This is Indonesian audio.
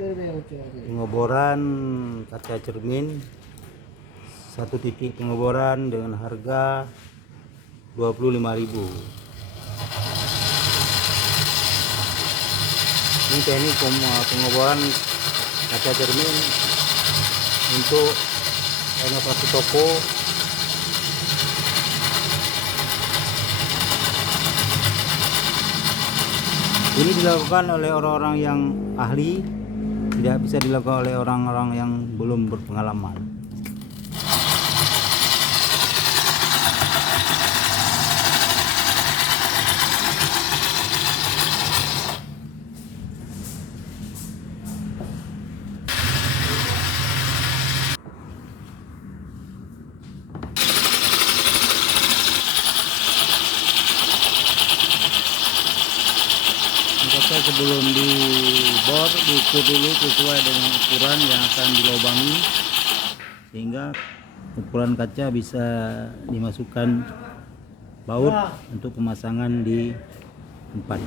Pengeboran kaca cermin, satu titik pengeboran dengan harga 25.000. Ini teknik pengeboran kaca cermin untuk renovasi toko. Ini dilakukan oleh orang-orang yang ahli, tidak bisa dilakukan oleh orang-orang yang belum berpengalaman. Kaca sebelum dibor diukur dulu sesuai dengan ukuran yang akan dilobangi, sehingga ukuran kaca bisa dimasukkan baut untuk pemasangan di tempat.